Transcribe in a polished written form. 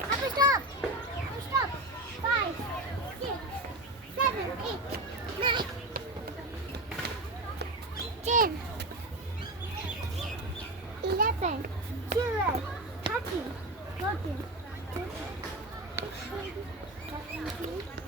Papa, stop. Stop. 5, 6, 7, 8, 9, 10, 11, 12, 13, 14, 15, 16, 17,